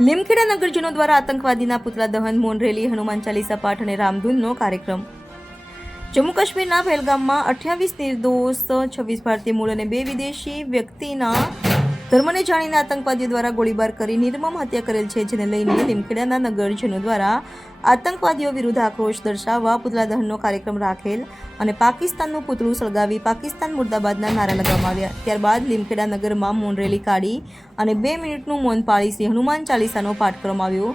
લીમખેડા નગરજનો દ્વારા આતંકવાદીના પુતળા દહન મૌન રેલી હનુમાન ચાલીસા પાઠ અને રામધૂનનો કાર્યક્રમ જમ્મુ કાશ્મીરના પહેલગામમાં અઠ્યાવીસ નિર્દોષ છવ્વીસ ભારતીય મૂળ અને બે વિદેશી વ્યક્તિના ધર્મને જાણીને આતંકવાદીઓ દ્વારા ગોળીબાર કરી નિર્મમ હત્યા કરેલ છે જેને લઈને લીમખેડાના નગરજનો દ્વારા આતંકવાદીઓ વિરુદ્ધ આક્રોશ દર્શાવવા પુતલા દહનનો કાર્યક્રમ રાખેલ અને પાકિસ્તાનનું પુતળું સળગાવી પાકિસ્તાન મુર્દાબાદના નારા લગાવવામાં આવ્યા ત્યારબાદ લીમખેડા નગરમાં મૌન રેલી કાઢી અને બે મિનિટનું મૌન પાળી શ્રી હનુમાન ચાલીસાનો પાઠ કરવામાં આવ્યો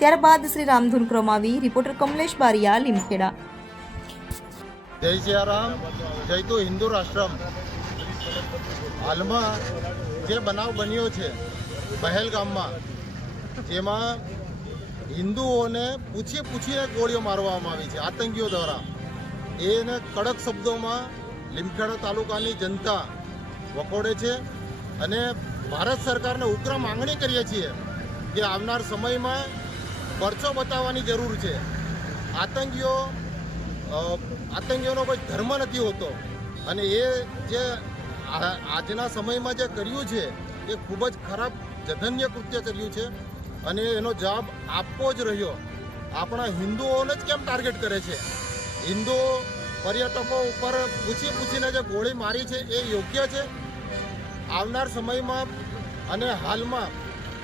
ત્યારબાદ શ્રી રામધૂન ક્રમાવી રિપોર્ટર કમલેશ બારિયા લીમખેડા જય સિયારામ જય તો હિન્દુ રાષ્ટ્રમ હાલમાં જે બનાવ બન્યો છે પહેલગામમાં જેમાં હિન્દુઓને પૂછી પૂછીને ગોળીઓ મારવામાં આવી છે આતંકીઓ દ્વારા એને કડક શબ્દોમાં લીમખેડા તાલુકાની જનતા વખોડે છે અને ભારત સરકારને ઉગ્ર માંગણી કરીએ છીએ કે આવનાર સમયમાં પરચો બતાવવાની જરૂર છે આતંકીઓ આતંકીઓનો કોઈ ધર્મ નથી હોતો અને એ જે આજના સમયમાં જે કર્યું છે એ ખૂબ જ ખરાબ જઘન્ય કૃત્ય કર્યું છે અને એનો જવાબ આપવો જ રહ્યો આપણા હિન્દુઓને જ કેમ ટાર્ગેટ કરે છે હિન્દુ પર્યટકો ઉપર પૂછી પૂછીને જે ગોળી મારી છે એ યોગ્ય છે આવનાર સમયમાં અને હાલમાં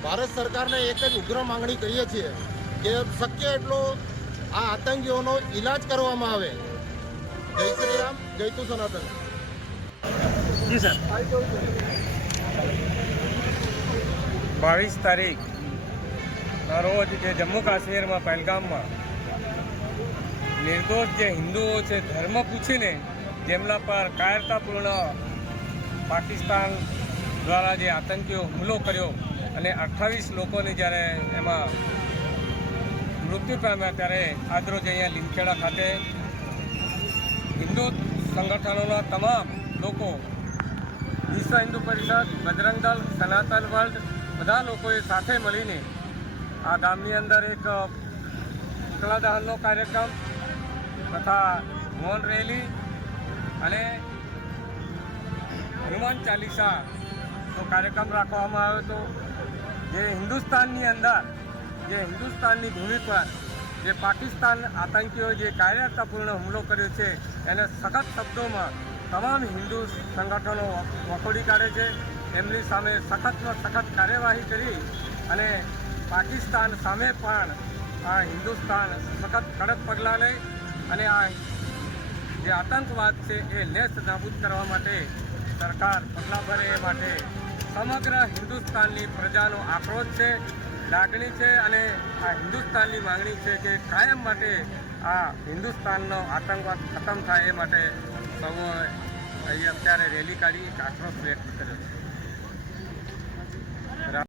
ભારત સરકારને એક જ ઉગ્ર માંગણી કરીએ છીએ કે શક્ય એટલો આ આતંકીઓનો ઈલાજ કરવામાં આવે જય શ્રી રામ જય તુ સનાતન જી સર બાવીસ તારીખ ના રોજ જે જમ્મુ કાશ્મીરમાં પહેલગામમાં નિર્દોષ જે હિન્દુઓ છે ધર્મ પૂછીને જેમના પર કાયરતાપૂર્ણ પાકિસ્તાન દ્વારા જે આતંકીઓ હુમલો કર્યો અને અઠ્ઠાવીસ લોકોને જ્યારે એમાં મૃત્યુ પામ્યા ત્યારે આજરોજ અહીંયા લીમખેડા ખાતે હિન્દુ સંગઠનોના તમામ લોકો વિશ્વ હિન્દુ પરિષદ બજરંગ દળ સનાતન વર્લ્ડ બધા લોકોએ સાથે મળીને આ ગામની અંદર એક પુતળા કાર્યક્રમ તથા મૌન રેલી અને હનુમાન ચાલીસાનો કાર્યક્રમ રાખવામાં આવ્યો હતો જે હિન્દુસ્તાનની અંદર જે હિન્દુસ્તાનની ભૂમિ પર જે પાકિસ્તાન આતંકીઓએ જે કાયરતાપૂર્ણ હુમલો કર્યો છે એને સખત શબ્દોમાં તમામ હિન્દુ સંગઠનો વખોડી કાઢે છે એમની સામે સખતમાં સખત કાર્યવાહી કરી અને પાકિસ્તાન સામે પણ આ હિન્દુસ્તાન સખત કડક પગલાં લે અને આ જે આતંકવાદ છે એ લેસ નાબૂદ કરવા માટે સરકાર પગલાં ભરે એ માટે સમગ્ર હિન્દુસ્તાનની પ્રજાનો આક્રોશ છે લાગણી છે અને આ હિન્દુસ્તાનની માંગણી છે કે કાયમ માટે આ હિન્દુસ્તાનનો આતંકવાદ ખતમ થાય એ માટે સૌ અહીંયા અત્યારે રેલી કાઢી આક્રોશ વ્યક્ત કર્યો છે